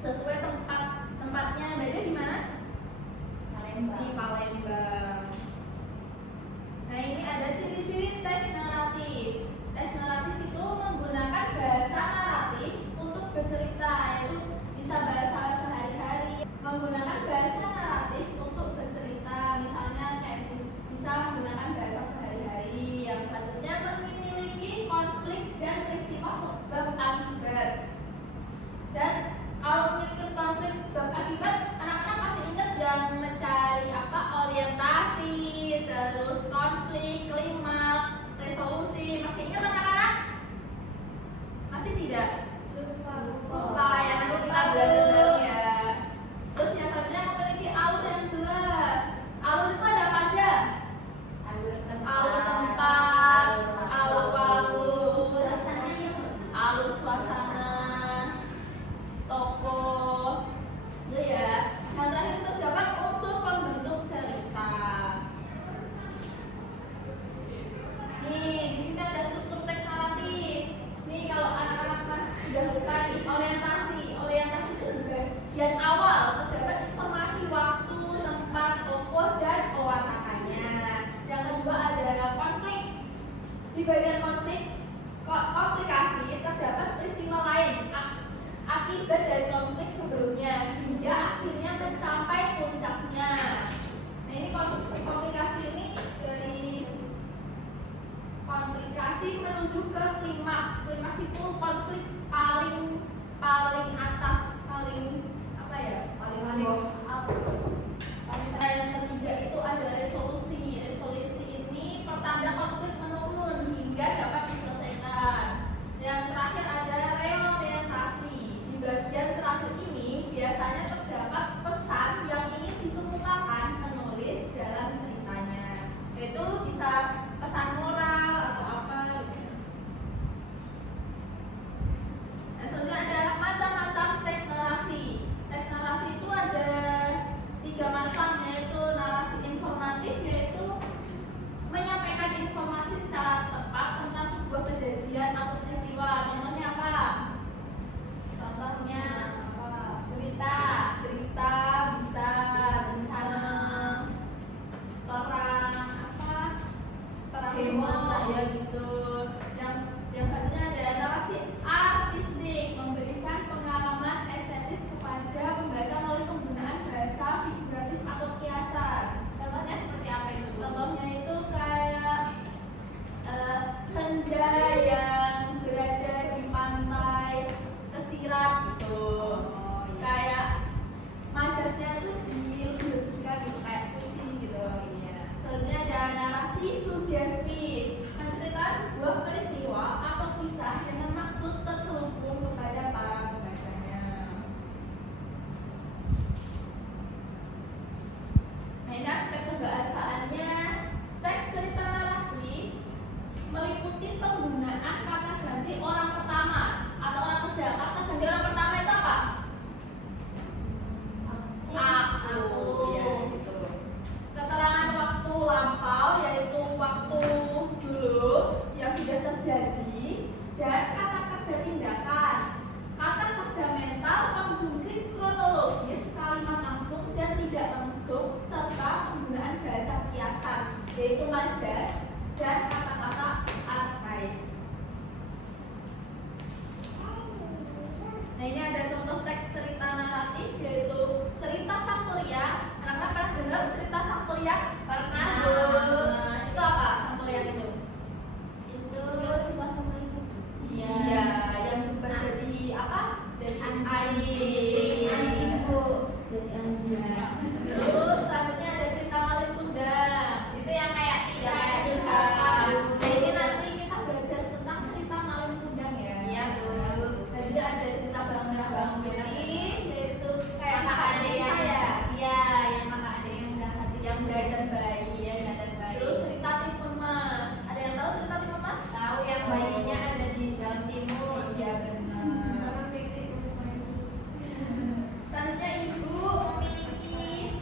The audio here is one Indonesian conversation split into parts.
sesuai tempatnya berada di mana? Di Palembang. Nah, ini ada ciri-ciri teks naratif. Teks naratif itu menggunakan bahasa naratif untuk bercerita, yaitu bisa bahasa sehari-hari. Menggunakan bahasa naratif untuk bercerita, misalnya kayak bisa menggunakan bahasa sehari-hari. Yang selanjutnya memiliki konflik dan peristiwa sebab akibat. Dan kalau memiliki konflik sebab akibat, anak-anak masih ingat yang mencari apa? Orientasi, terus konflik, klimaks, resolusi. Masih ingat anak-anak? Masih tidak? Lupa ya, nanti kita belajar dulu ya. Terus yang selanjutnya memiliki alur yang jelas. Alur itu ada apa aja? Alur tempat, alur waktu, alur suasana, tokoh, itu ya. Yang terakhir itu terdapat unsur pembentuk cerita. Nih, di sini ada struktur teks naratif. Nih, kalau anak-anak udah lupa nih, orientasi. Orientasi itu bagian awal, terdapat informasi waktu, tempat, tokoh, dan pewatakannya. Yang kedua ada konflik. Di bagian komplikasi terdapat peristiwa lain, akibat dari konflik sebelumnya hingga akhirnya mencapai puncaknya. Nah, ini komplikasi ini dari komplikasi menuju ke klimaks. Klimaks itu konflik paling atas, paling apa ya? Paling yang ketiga itu ada resolusi. Resolusi ini pertanda konflik menurun hingga dapat diselesaikan. Yang terakhir ada reorientasi. Di bagian terakhir ini biasanya terdapat pesan yang ingin dikemukakan penulis dalam ceritanya, yaitu bisa pesan moral atau apa gitu. Nah, selanjutnya ada macam-macam teks narasi. Teks narasi itu ada 3 macam, yaitu narasi informatif, yaitu menyampaikan informasi secara tepat tentang sebuah kejadian atau peristiwa. Contohnya apa? Contohnya apa? Berita bisa bencana, perang demo ya gitu. Yang selanjutnya ada narasi artistik, memberikan pengalaman estetis kepada pembaca melalui penggunaan bahasa figuratif atau kiasan. Contohnya seperti apa itu? Contohnya itu kayak senja yang berada di pantai Kesirat gitu. Kayak majasnya tuh dilebihkan gitu, kayak puisi gitu. Selanjutnya ada narasi sugestif, menceritakan sebuah peristiwa atau kisah dengan maksud terselubung kepada para pembacanya. Nah, ini aspek kebahasaannya. Teks cerita narasi meliputi penggunaan kata ganti orang pertama atau orang ketiga. Kata ganti orang pertama itu apa? Aku ya gitu. Keterangan waktu lampau, yaitu waktu dulu yang sudah terjadi, dan kata kerja tindakan, kata kerja mental, konjungsi kronologis, kalimat langsung dan tidak langsung, serta penggunaan bahasa kiasan, yaitu majas dan kata-kata arkais. Nah, ini ada contoh teks cerita naratif, yaitu cerita Sang Kuryang. Anak-anak pernah dengar cerita Sang Kuryang? Pernah. Itu apa Sang Kuryang itu? Itu cerita sama ibu. Iya, yang berubah jadi apa? Jadi air. Anjing bu. Jadi anjing. Terus selanjutnya ada cerita Malin Kundang. Itu yang kayak cerita. Nah, ini nanti kita belajar tentang cerita Malin Kundang ya. Iya bu. Tadi ada cerita Bawang Merah Bawang Putih, yaitu kayak kakak adik saya. Iya, yang kakak adik yang jahitan bayi ya, jahitan bayi. Terus cerita Timun Mas. Ada yang tahu cerita Timun Mas? Tahu, yang bayinya ada di Jalan Timur. Iya benar. Selanjutnya ibu memiliki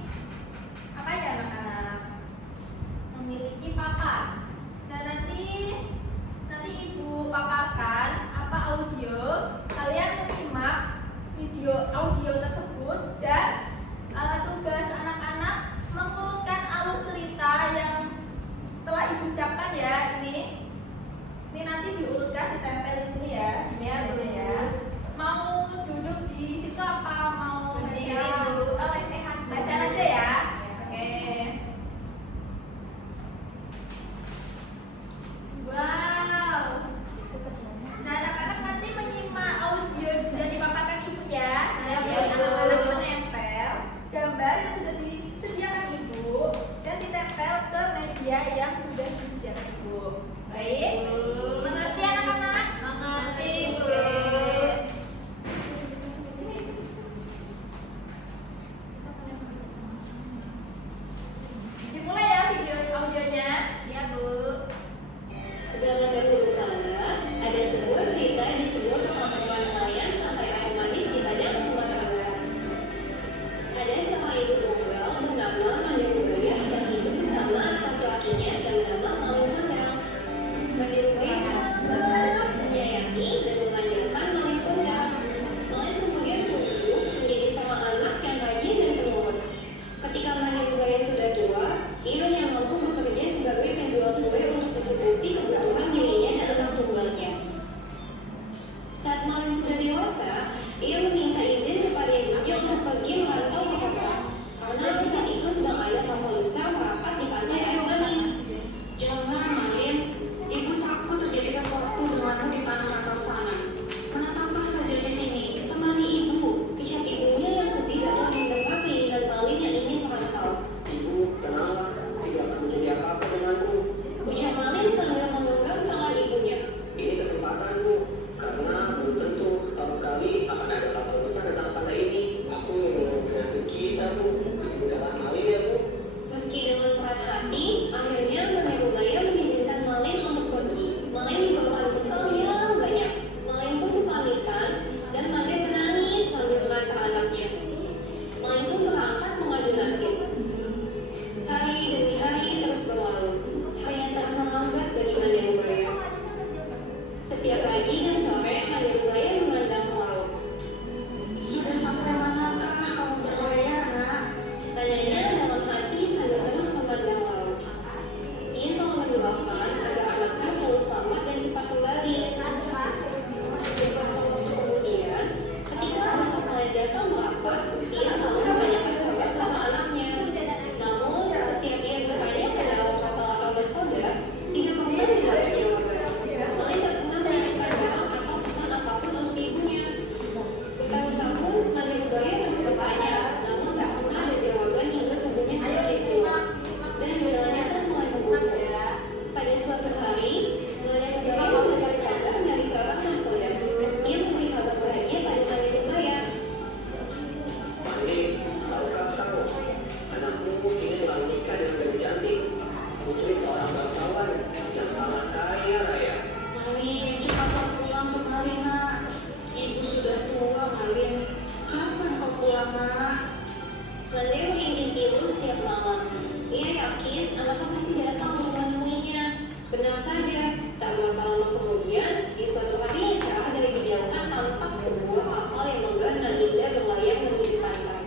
Mande merinding pilu setiap malam. Ia yakin anaknya pasti datang untuk menemuinya. Benar saja, tak berapa lama kemudian, di suatu hari yang cerah dari kejauhan tampak sebuah kapal yang megah dan indah berlayar menuju pantai.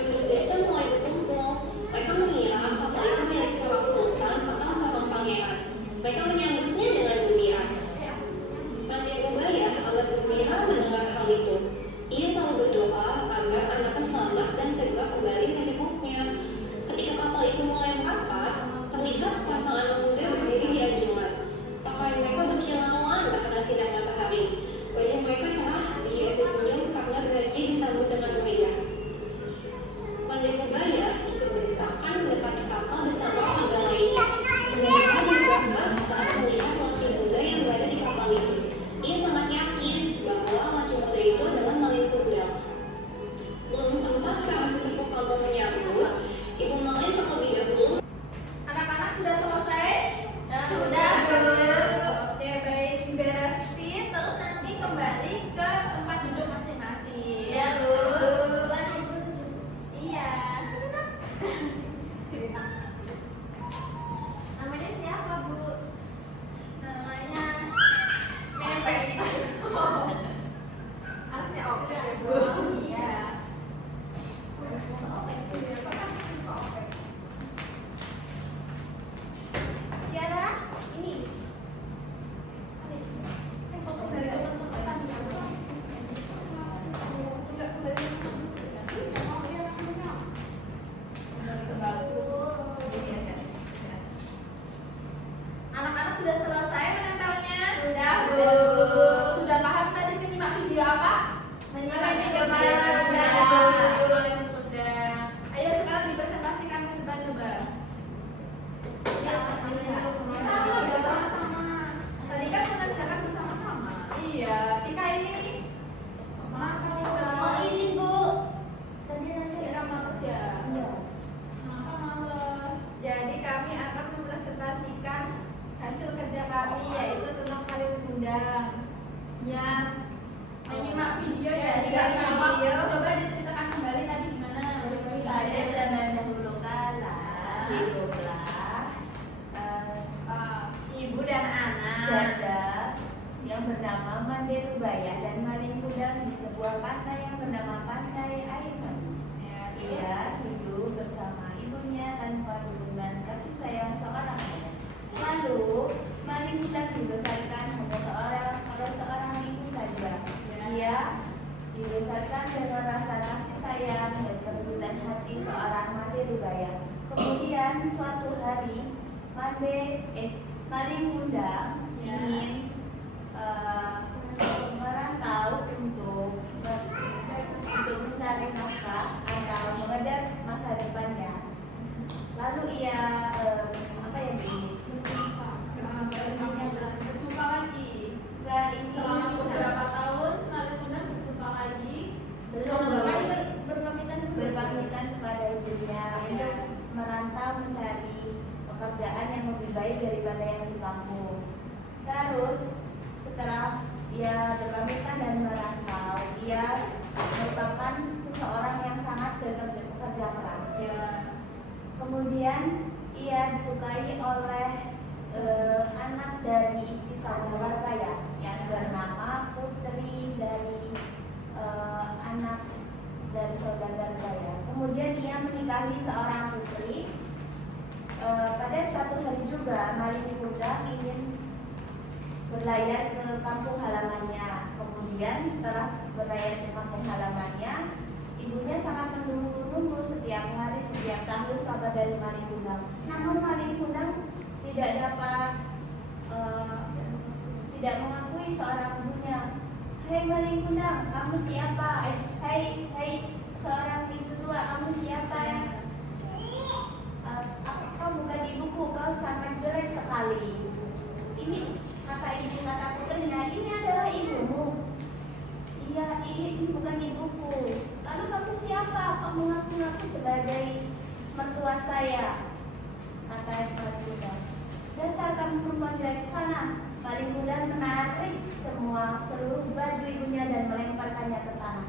Penduduk desa mulai berkumpul. Mereka mengira kapal itu milik seorang sultan atau seorang pangeran. Mereka menyambutnya dengan gembira. Mande Ubayyah amat gembira mendengar hal itu. Ia selalu berdoa agar anaknya selamat dan segera kembali menjenguknya. Ketika kapal itu mulai merapat, terlihat sepasang anak muda berdiri di anjungan. Pakaian mereka berkilauan karena sinar matahari. Wajah mereka cerah, dihiasi senyum karena bahagia disambut dengan meriah. Mande Ubayyah ikut berdesakan mendekati kapal bersama warga lainnya. Mereka juga keras saat melihat laki muda yang berada di kapal itu. Ia sangat yakin bahwa laki muda itu adalah Malin Kundang. Belum sempat para sesepuh kampung menyambut, Ibu Malin terlebih dahulu. Anak-anak sudah selesai? Sudah, Bu. Oke, baik, beresin terus nanti kembali ke tempat duduk masing-masing. Ya, Bu. Iya, sudah. Sudah. Namanya siapa, Bu? Namanya Mary. Artinya oke, Bu. Iya. Tiara, ini. Kembali ke tempat. Enggak, kembali ke Anak-anak sudah selesai menempelnya? Sudah, Bu. Sudah paham tadi menyimak video apa? Menyimak video Malin Kundang. Kundang. Ayo sekarang dipresentasikan ke depan coba. Sama, bersama-sama. Tadi kan mengerjakan bersama-sama. Iya, Tika ini. Makan Ika. Oh, ini, Bu. Tadi nanti Ika males ya? Iya. Kenapa males? Jadi kami akan mempresentasikan hasil kerja kami, yaitu tentang Malin Kundang. Ya, menyimak video ya. Ya, Dari menyimak awal. video. Coba diceritakan kembali tadi gimana? Pada zaman dahulu kala, hiduplah ibu dan anak janda yang bernama Mande Ubayyah dan Malin Kundang di sebuah pantai yang bernama Pantai Air Manis. Ia hidup bersama ibunya tanpa dukungan kasih sayang seorang ayah. Lalu Malin Kundang dibesarkan oleh seorang ibu saja. Ia dibesarkan dengan rasa kasih sayang dan kelembutan hati seorang Mande Ubayyah. Kemudian suatu hari Malin Kundang ingin merantau untuk mencari nafkah atau mengejar masa depannya. Lalu ia Berjumpa lagi. Nggak ingin Selama beberapa tahun, Malin Kundang berjumpa lagi. belum Berpamitan dulu. berpamitan kepada ibunya untuk merantau mencari pekerjaan yang lebih baik daripada yang di kampung. Terus setelah ia berpamitan dan merantau, ia merupakan seseorang yang sangat bekerja keras. Ya. Kemudian ia disukai oleh anak dari istri saudara kaya yang bernama putri dari anak dari saudara kaya. Kemudian ia menikahi seorang putri. Pada suatu hari juga Malin Kundang ingin berlayar ke kampung halamannya. Kemudian setelah berlayar ke kampung halamannya, ibunya sangat menunggu-nunggu setiap hari, setiap tahun kabar dari Malin Kundang. Namun Malin Kundang tidak dapat tidak mengakui seorang ibunya. Hei Malin Kundang, kamu siapa? Hei seorang ibu tua, kamu siapa yang kau bukan ibuku, kau sangat jelek sekali. Ini kata ibu, kata putrinya, ini adalah ibumu. Iya, ini bukan ibuku. Lalu kamu siapa? Kamu ngaku-ngaku sebagai mertua saya, kata Malin Kundang. Dasar kamu perempuan dari sana. Malin Kundang menarik seluruh baju ibunya dan melemparkannya ke tanah.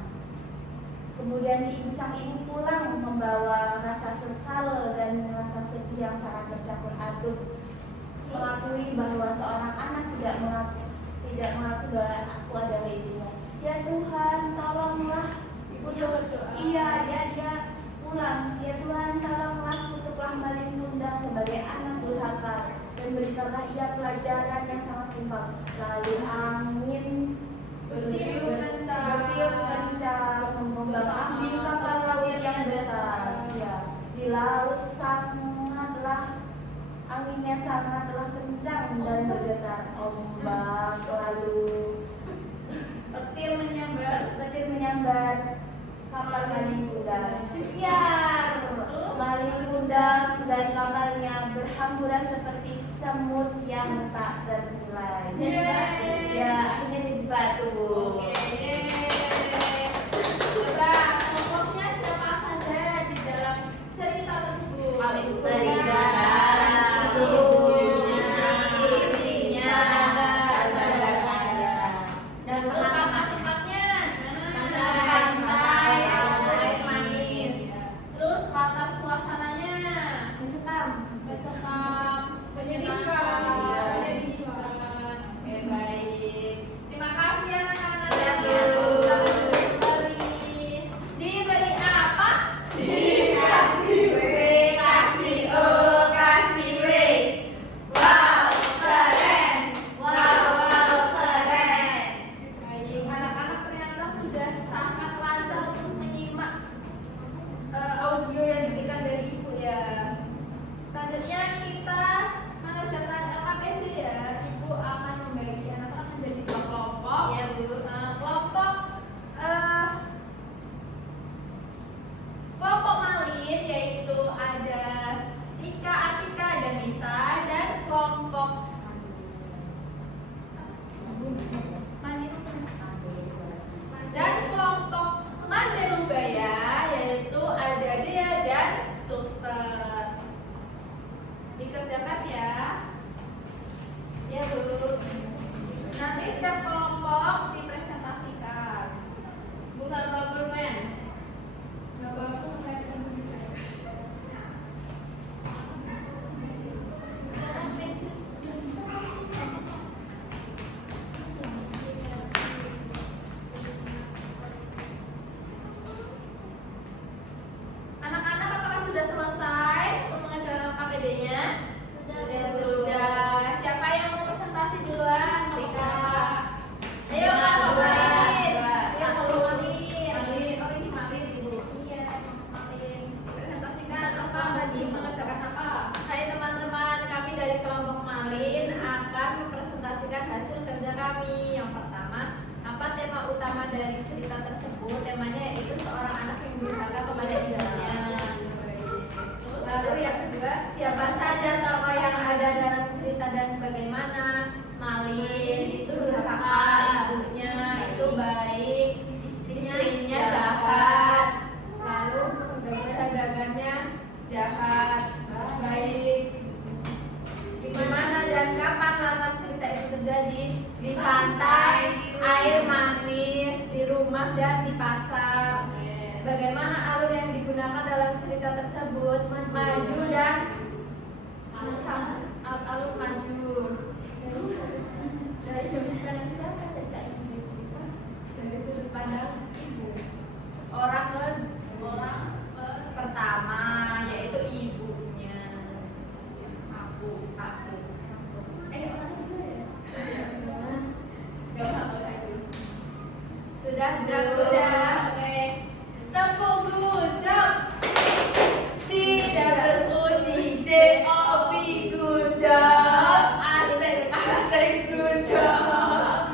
Kemudian sang ibu pulang membawa merasa sesal dan merasa sedih yang sangat bercampur aduk, mengakui bahwa seorang anak tidak mengaku bahwa aku adalah ibunya. Ya Tuhan, tolonglah. Ibunya berdoa. Iya, dia pulang. Ya Tuhan, tolonglah, kutuklah Malin Kundang sebagai anak durhaka dan berikanlah ia pelajaran yang sangat timpang. Lalu angin Bertiup kencang membangun kapal laut yang besar. Ya, di laut anginnya sangatlah kencang dan bergetar. Ombak lalu Petir menyambar kapal Malin Kundang. Cekiar, Malin Kundang dan kapalnya berhamburan seperti semut yang tak ternilai. Ya, akhirnya jadi batu. Oke, coba tokohnya siapa saja di dalam cerita tersebut? Paling istrinya, dan terus tempat-tempatnya di mana? pantai, air manis, Terus latar suasananya mencekam. menyedihkan. Oke, baik. Terima kasih anak-anak. Ya, Bu. Diberi apa? Kasih O, kasih W. Wow, keren. Baik, anak-anak ternyata sudah sangat lancar untuk menyimak audio yang diberikan dari ibu ya. Selanjutnya kita mengerjakan LKPD ya. Ibu akan membagi anak-anak menjadi dua kelompok. Iya, Bu. Kelompok Malin yaitu ada Tika, Atika, dan Nisa, dan kelompok dan kelompok Manderubaya yaitu ada Dea dan Suster. Dikerjakan ya. Ya, Bu. Nanti setiap kelompok dipresentasikan. Buka pulpen. Nggak bawa pulpen. Anak-anak apakah sudah selesai untuk mengerjakan KPD-nya? Sudah. Siapa yang mau presentasi duluan? Tika. Ayo, Dua. Malin. Dua. Yang Satu. Malin. Malin. Oh, ini Malin, Ibu. Iya, Malin. Presentasikan apa tadi mengerjakan apa? Hai teman-teman, kami dari kelompok Malin akan mempresentasikan hasil kerja kami. Yang pertama, apa tema utama dari cerita tersebut? Temanya yaitu seorang anak yang durhaka kepada ibunya. Lalu yang kedua, siapa saja tokoh yang ada dalam cerita dan bagaimana? Malin itu durhaka, ibunya itu baik, istrinya jahat, lalu saudaranya jahat, baik. Di mana dan kapan latar cerita itu terjadi? Di pantai, air manis, di rumah dan di pasar. Bagaimana alur yang digunakan dalam cerita tersebut? Maju dan alur maju. Dari sudut pandang ibu. Orang pertama yaitu ibunya. Aku. Orangnya dulu ya? Gak usah itu. Sudah, Sudah. Oke. Tepuk gujang. Tidak berpuji J.O.B. good job. Asik good job.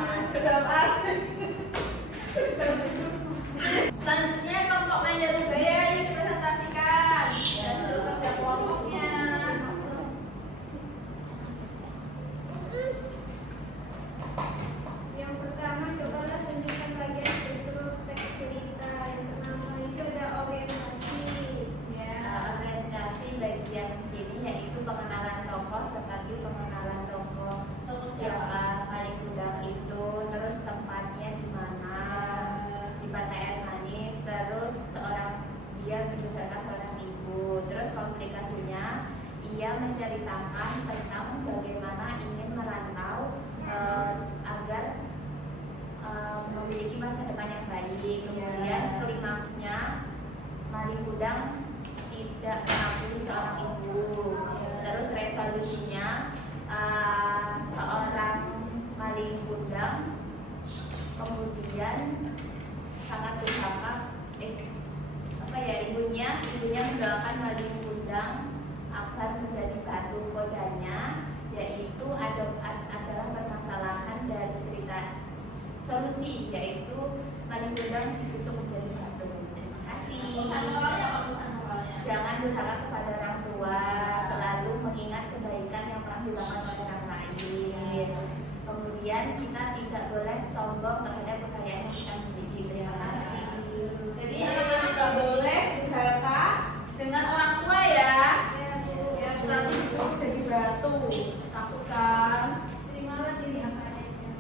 Selanjutnya kelompok Manderubaya dipresentasikan hasil kerja kelompoknya. Yang pertama, cobalah tunjukkan bagian struktur teks cerita. Yang pertama itu ada orientasi. Orientasi bagian sini yaitu pengenalan tokoh seperti pengenalan tokoh siapa Malin Kundang itu, terus tempatnya di mana, di pantai air manis, terus dia dibesarkan seorang ibu, aplikasinya, ia menceritakan tentang bagaimana ingin merantau agar memiliki masa depan yang baik. Kemudian klimaksnya Malin Kundang tidak mengakui seorang ibu. Terus resolusinya seorang Malin Kundang kemudian sangat durhaka ibunya mendoakan Malin Kundang agar menjadi batu kodanya, yaitu adalah permasalahan dari cerita solusi, yaitu Malin Kundang dikutuk menjadi batu. Terima kasih. Pesan moralnya apa pesan moralnya? Jangan durhaka kepada orang tua, selalu mengingat kebaikan yang pernah dilakukan oleh orang lain. Kemudian kita tidak boleh sombong terhadap kekayaan yang kita miliki. Terima kasih. Jadi anak-anak nggak boleh durhaka dengan orang tua ya. Ya berarti itu jadi batu. Takut kan? Terimalah diri apa adanya.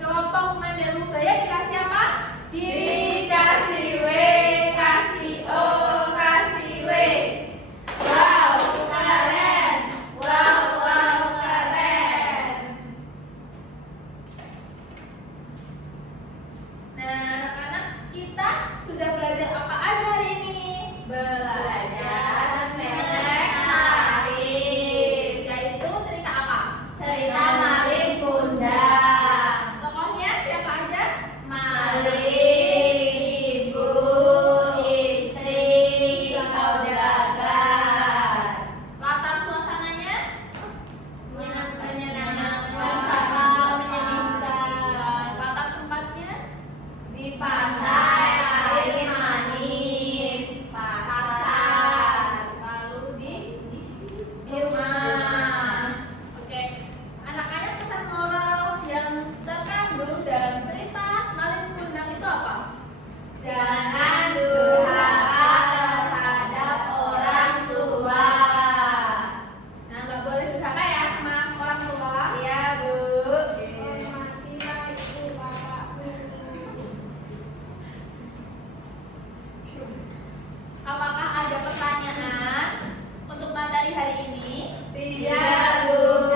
Kelompok Mandarubaya dikasih apa? Dikasih W, kasih O, kasih W. Wow, keren. Wow, keren. Nah, anak-anak, kita sudah belajar apa aja hari ini? Belajar teks narratif, yaitu cerita apa? Cerita Malin Kundang. Tokohnya siapa aja? Malin, ibu, istri, saudagar. Latar suasananya? Menyenangkan sama menyedihkan. Latar tempatnya? Di pantai, air manis, pasar, lalu di rumah. Oke, anak-anak pesan moral yang terkandung dalam cerita Malin Kundang itu apa? Jangan durhaka terhadap orang tua. Nah, nggak boleh durhaka ya sama orang tua. Iya, Bu. Hormatilah ibu bapakmu. Apakah ada pertanyaan untuk materi hari ini? Tidak, Bu.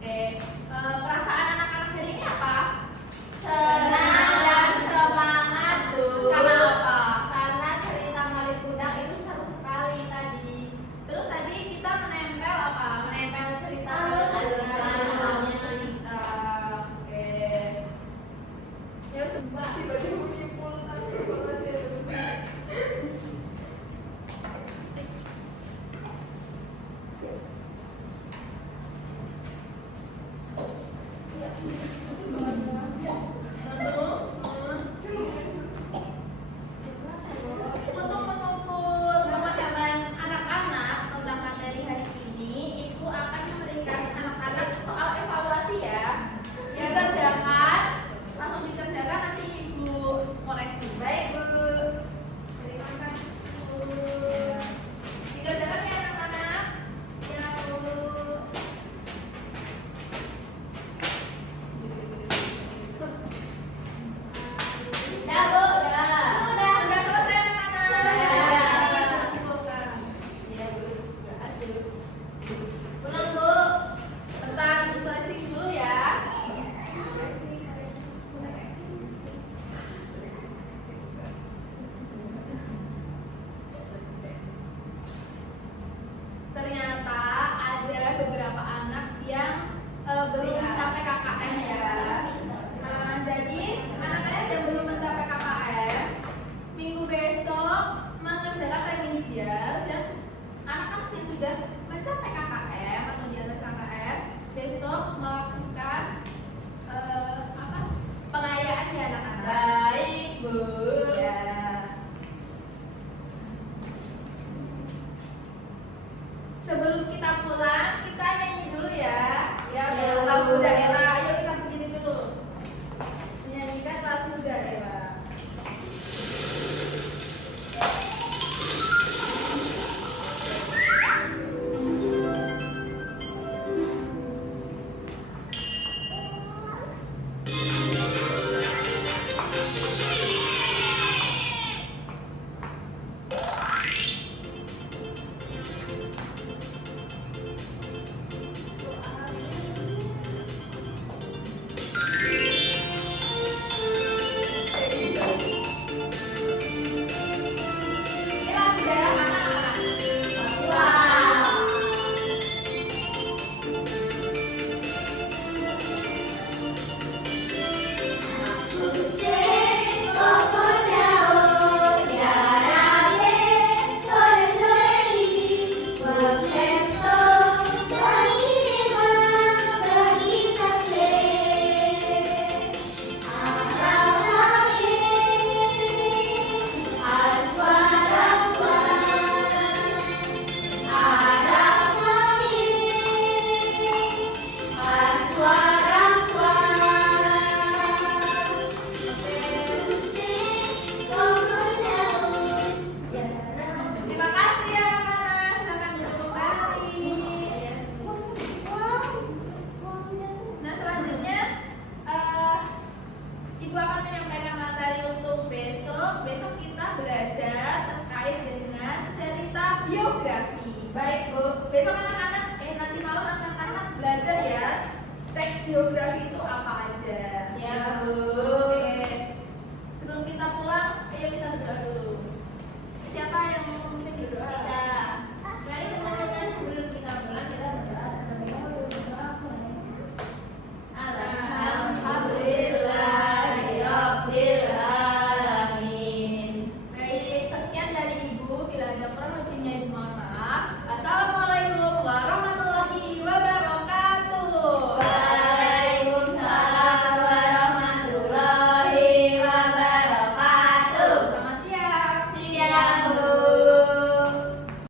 Oke. Perasaan anak-anak hari ini apa? Senang dan semangat, Bu. Karena apa? Karena cerita Malin Kundang itu seru sekali tadi. Terus tadi kita menempel apa? Menempel cerita alur cerita. Oke. Ya sudah tiba-tiba menyimpulkan. Untuk mengukur pemahaman anak-anak tentang materi hari ini, Ibu akan memberikan anak-anak soal evaluasi ya. Dikerjakan, langsung dikerjakan, nanti Ibu koreksi. Baik, Bu. Terima kasih, Bu. Dikerjakan ya anak-anak. Ya, Bu. Ya, Bu. Sudah selesai anak-anak. Kumpulkan. Ya, Bu. Pulang, Bu. Bentar, Bu seleksi dulu ya. Ternyata ada beberapa anak yang belum mencapai KKM ya. Jadi anak-anak yang belum mencapai KKM, minggu besok mengerjakan remedial, dan anak-anak yang sudah mencapai KKM atau di atas KKM besok melakukan pengayaan ya anak-anak. Baik, Bu.